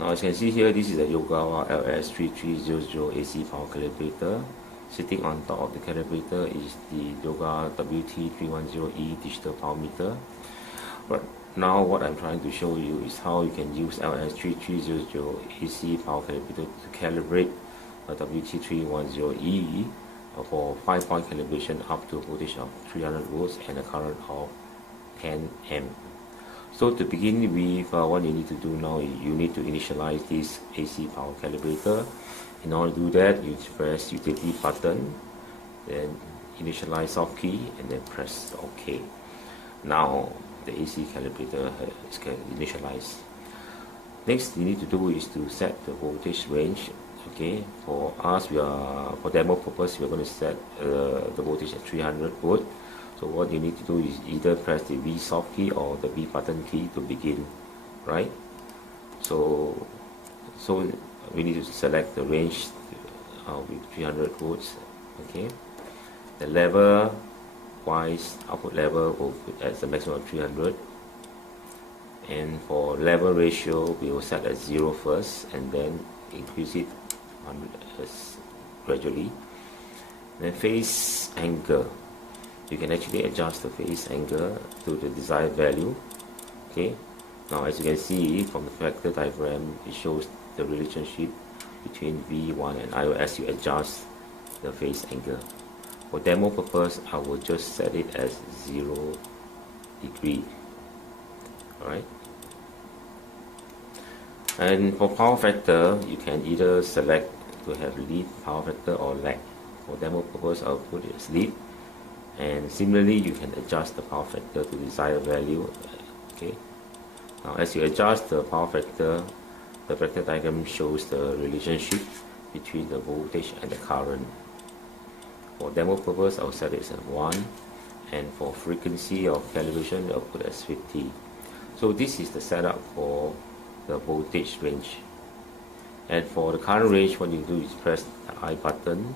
Now as you can see here, this is a Yokogawa LS3300 AC power calibrator. Sitting on top of the calibrator is the Yokogawa WT310E digital power meter. But now what I'm trying to show you is how you can use LS3300 AC power calibrator to calibrate a WT310E for 5-point calibration up to a voltage of 300 volts and a current of 10 amp. So to begin with, what you need to do now is you need to initialize this AC power calibrator. In order to do that, you press utility button, then initialize soft key, and then press OK. Now the AC calibrator is initialized. Next you need to do is to set the voltage range. Okay, for us, for demo purpose, we are going to set the voltage at 300 volt. So what you need to do is either press the V soft key or the V button key to begin, right? So we need to select the range with 300 volts. Okay, the level wise output level will put at the maximum of 300, and for level ratio we will set at 0 first and then increase it gradually. Then phase angle, you can actually adjust the phase angle to the desired value. Okay, now as you can see from the vector diagram, it shows the relationship between V1 and I as you adjust the phase angle. For demo purpose, I will just set it as 0 degree. Alright. And for power factor, you can either select to have lead power factor or lag. For demo purpose, I'll put it as lead. And similarly, you can adjust the power factor to desired value. Okay. Now, as you adjust the power factor, the vector diagram shows the relationship between the voltage and the current. For demo purpose, I'll set it as 1, and for frequency of calibration, I'll put as 50. So this is the setup for the voltage range. And for the current range, what you do is press the I button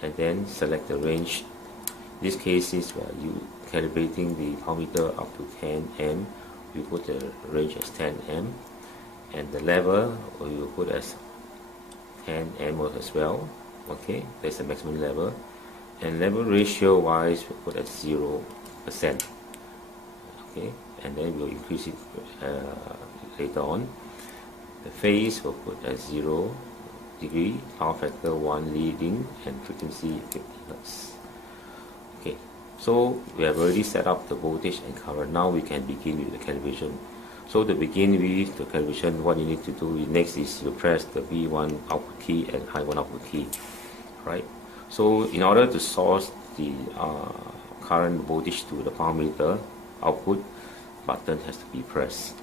and then select the range. In this case, is you calibrating the power meter up to 10 amp, you put the range as 10 amp, and the level you put as 10 amp as well. Okay, that's the maximum level. And level ratio wise, we put at 0%. Okay, and then we'll increase it later on. The phase will put at 0 degree, power factor 1 leading, and frequency 50 Hz. Okay, so we have already set up the voltage and current. Now we can begin with the calibration. So to begin with the calibration, what you need to do next is you press the V1 output key and I1 output key, right? So in order to source the current voltage to the power meter output, button has to be pressed.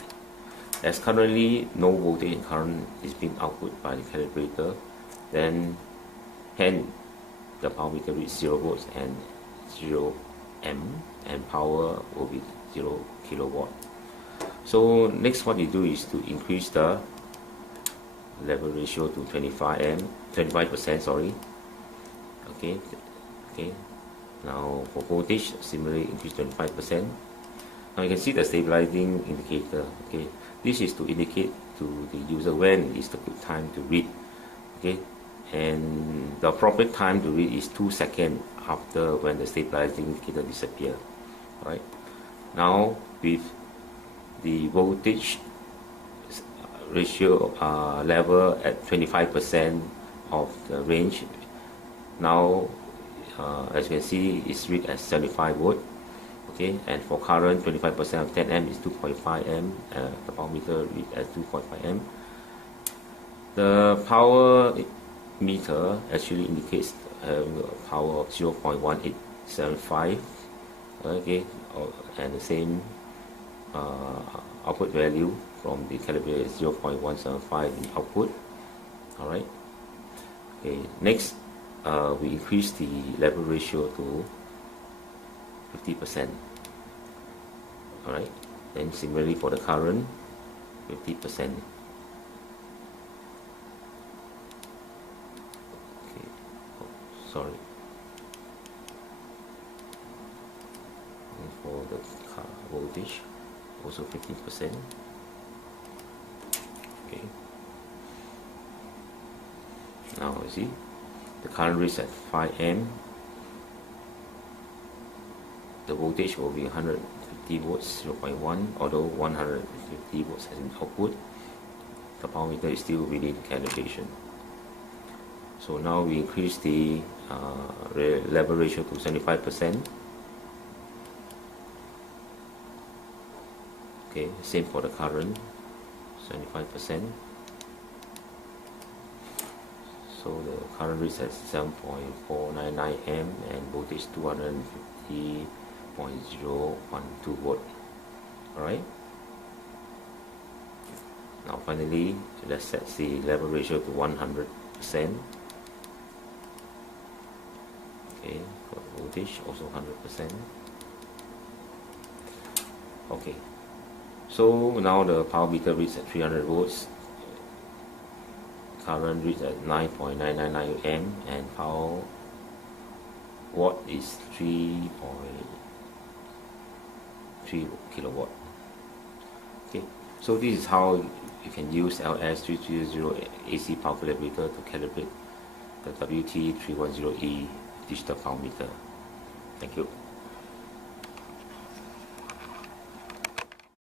As currently no voltage and current is being output by the calibrator, then the power meter reaches 0 volts and 0 amp, and power will be 0 kilowatt. So next what you do is to increase the level ratio to 25%, sorry. Okay. Now for voltage, similarly increase 25%. Now you can see the stabilizing indicator. Okay, this is to indicate to the user when is the good time to read. Okay, and the appropriate time to read is 2 seconds after when the stabilizing indicator disappears. Right. Now with the voltage ratio level at 25% of the range, now as you can see, it's read as 75 volt. Okay, and for current, 25% of 10 amp is 2.5 amp. The power meter read as 2.5 amp. The power meter actually indicates a power of 0.1875. Okay, and the same output value from the calibrator is 0.175 in output. Alright. Okay, next we increase the level ratio to 50%. Alright, then similarly for the current, 50%. Okay, oh, sorry. And for the voltage, also 15%. Okay, Now you see the current reads at 5 amp. The voltage will be 150 volts 0.1, although 150 volts has been output. The power meter is still within calibration. So now we increase the level ratio to 75%. Okay, same for the current, 75%. So the current reads at 7.499 amp and voltage 250.012 volt. Alright. Now finally, let's set the level ratio to 100%. Okay, for the voltage also 100%. Okay, so now the power meter reads at 300 volts, current reads at 9.999 amp, and power watt is 3.3 kilowatt. Okay, so this is how you can use LS3300 AC power calibrator to calibrate the WT310E digital power meter. Thank you.